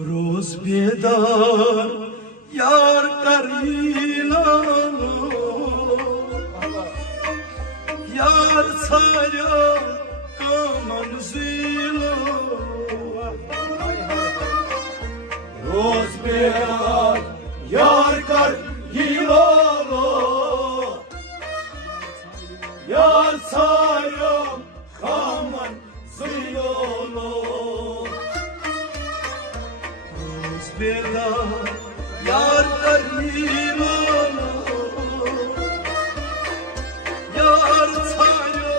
रोज बेदार यार करीना यार साया मंजिलो रोज बेदार यार कर गिलो यार साया मंजिलो रोज बेदार यार करीना यार साया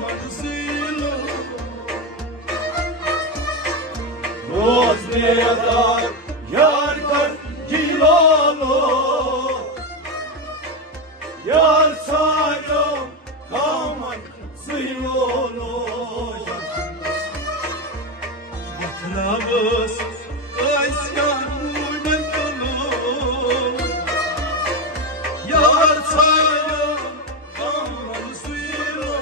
मंजिलो रोज बेदार यार कर गिलो यार साया मंजिलो Yatırabız Kaysyan uynakolo Yar saya kaman suylo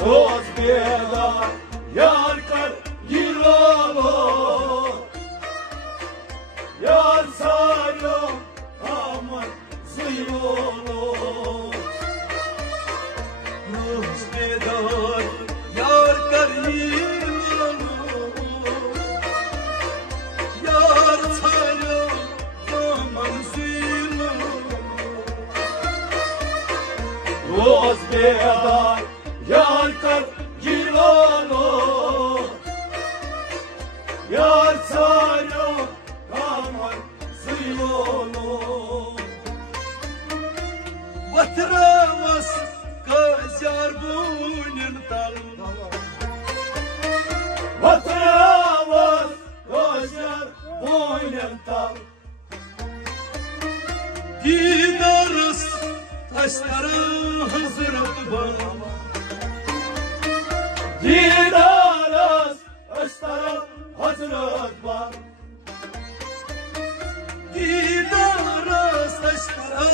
रोज बेदार यार कर गिलो यार साया मंजिलो Roz bedar yar karino Yar saya kaman suylo रोज बेदार यार कर गिलो यार साया मंजिलो Vatravas kazyar bunin tal Vatravas koşar boynundan Didarız taşlara hazırat var Didarız ışlara hazret var Didarız taşlara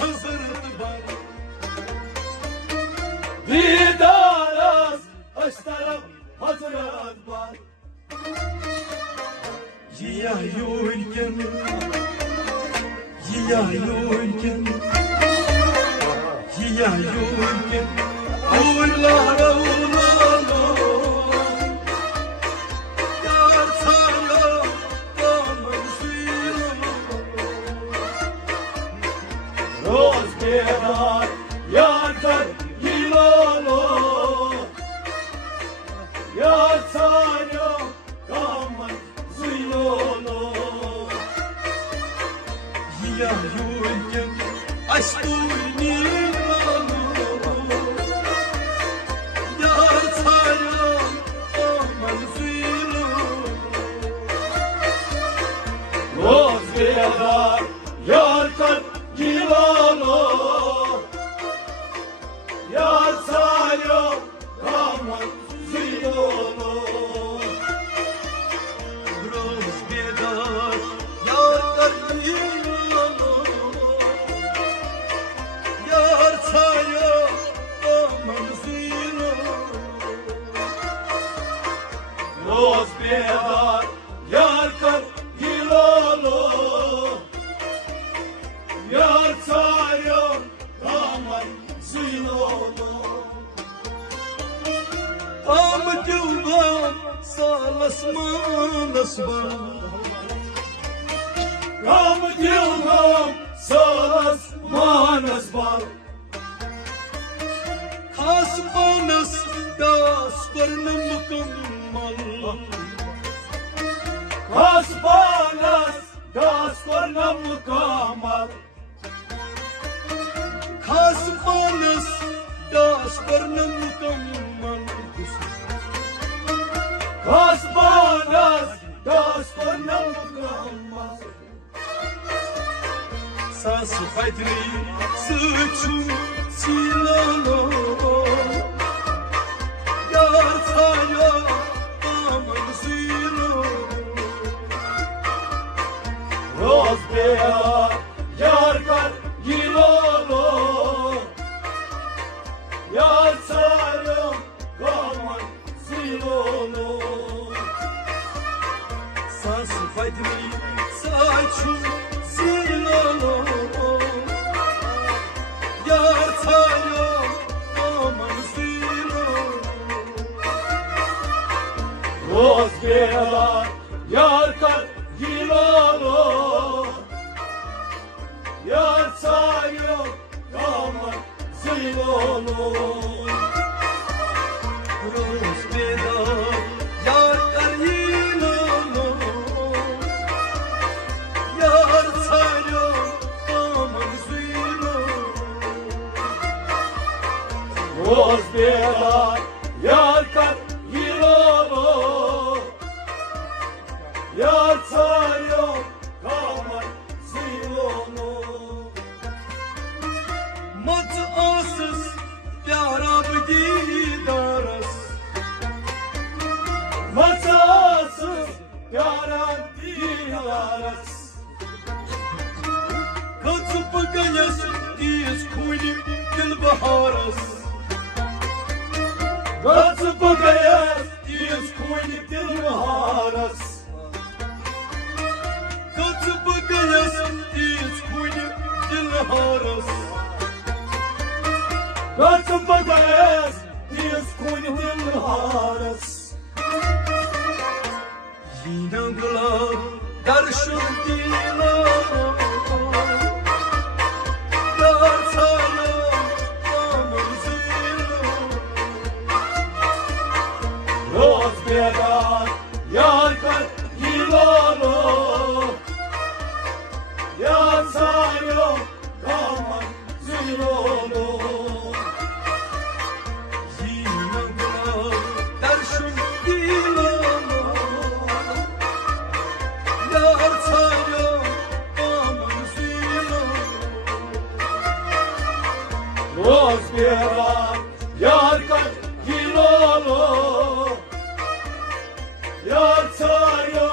hazırat var Didarız ışlara hazret var Yiya yürgen Yiya yürgen Yiya yürgen Uylara ulalo Yar saya kaman suylo Roz bedar yar kar गिलो यार साया मंजिलो Yiya yürgen Aşkuni Yar saya kaman suylo रोज बेदार यार कर गिलो यार साया मंजिलो Roz bedar yar karino Yar saya kaman suylo रोज बेदार यार कर गिलो यार साया मंजिलो Am cüvvam salasman asban Kam dilgam salas manas bal Hasbanas das karnım mukammal Hasbanas das kornam mukamal Hasbanas das karnım mukammal Hasbanas das kornam mukamal Sas faytri sıçu silalo Yar saya kaman suylo Roz bedar yar kar गिलो यार साया मंजिलो Sıfatli saçım zilalo Yar tayo aman zilo Rozbielar yarkar gilalo Yar sayo kaman zilolo Rozbeda yar karilalo Yar tayo aman zilo Rozbielar yarkar gilalo Yar sayo kaman zilolo Mat asız yarab gidaras Matasız yaran diyaras Katıp gayas diz kulim dil baharas Katıp gayas diz kuynip dilharas Katıp gayas diz kulim dil haras Katıp gayas diz kuynip dilharas Yinangla darşun dilo Yar tayo aman zilo Rozbielar yarkar gilalo Yar sayo kaman zilolo Yinangla darşun dilo Yar tayo aman zilo Rozbielar yarkar gilalo Yar sayo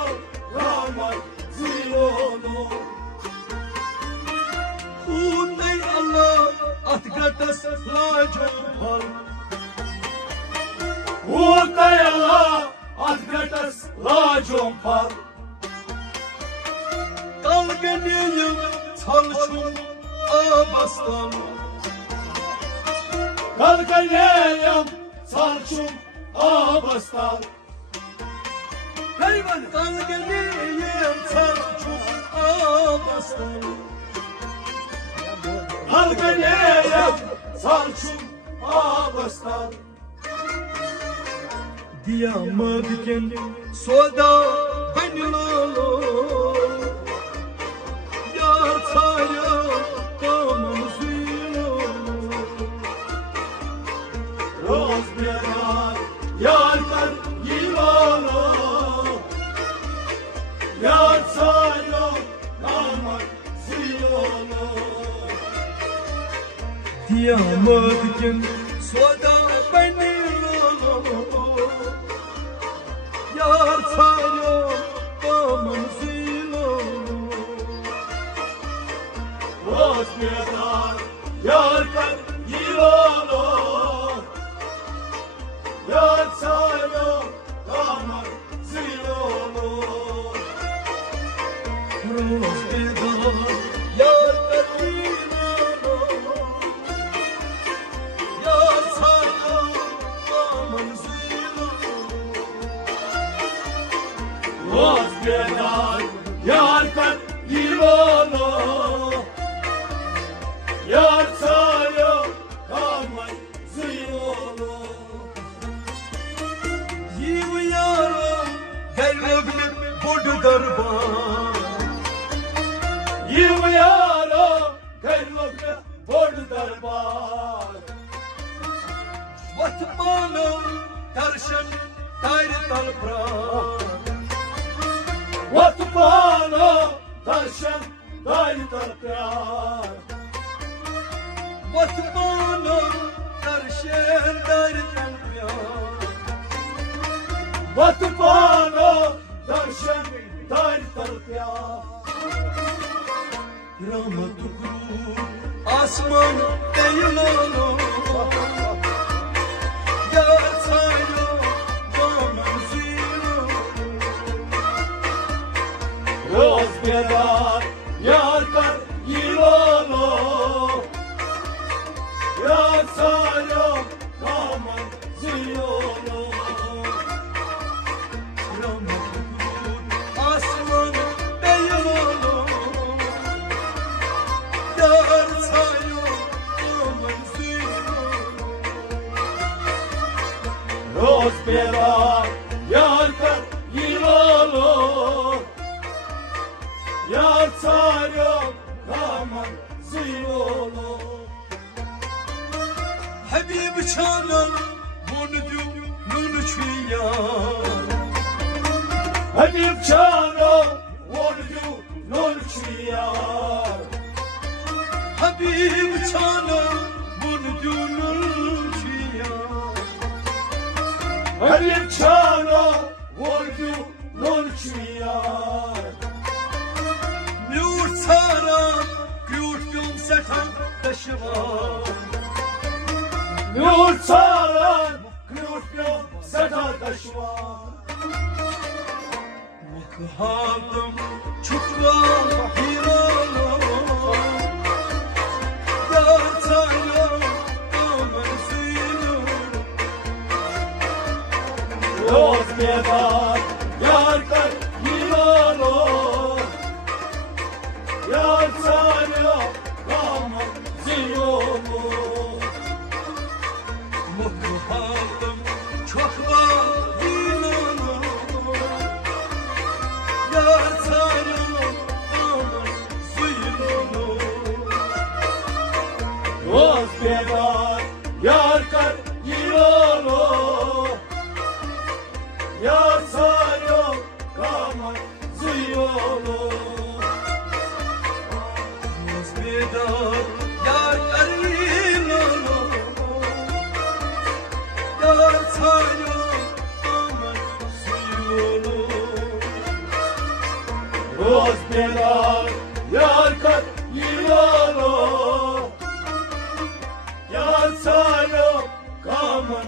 kaman zilolo Hunay Allah atgatas lajo hal Utayala adgatas lajompal Dalganiyim talşun abastan Kalkaneyam salçum abastan Hayvan dalganiyim talşun abastan Kalkaneyam salçum abastan Diyamadıken soda benilolo Yar tayo aman zilo Rozbielar yarkar gilalo Yar sayo kaman zilolo Diyamadıken soda benilolo Yar tayo aman zilo Rozbielar yarkar gilalo Yar sayo kaman zilolo Rozbeda yar karilalo Yar tayo aman zilo Rozbielar yarkar gilalo Yar sayo kaman zilolo Yiv yaro gayrog में बोड दरबार Yiv yaro gayrok bod darbar Vatmano darshan dair talpran Vatpano darshan daytar pyar Vatmano darshan dair talpran Vatpano darshan daytar pyar Rama tukru asman deyilolo Yar tayo aman zilo bedar yar kar yilolo yar sayo kaman ziyolo Asman değil olur Yar sayo aman ziyolo roz bedar yar kar yilolo yar sayo kaman ziyolo Habib canım bunu nunu çiyan Habib Chano wonju nolchiyar Habib canım bunu nunu çiyan Habib Chano wonju nolchiyar Nur saran Gür güm sertan taşıvan Nur saran krupyo sadadaşvar Haldım çukra hiralo Yar sayam aman zino Roz bedar yar kar yilalo Yar sayo kaman ziyolo Mutlu haldım çok vahilano Yar sayam aman zino Roz bedar yar kar yilolo Yar sayo kaman ziyolo Medar yar karilano Yar sayam aman zino Roz bedar yar kar yilolo Yar sayo kaman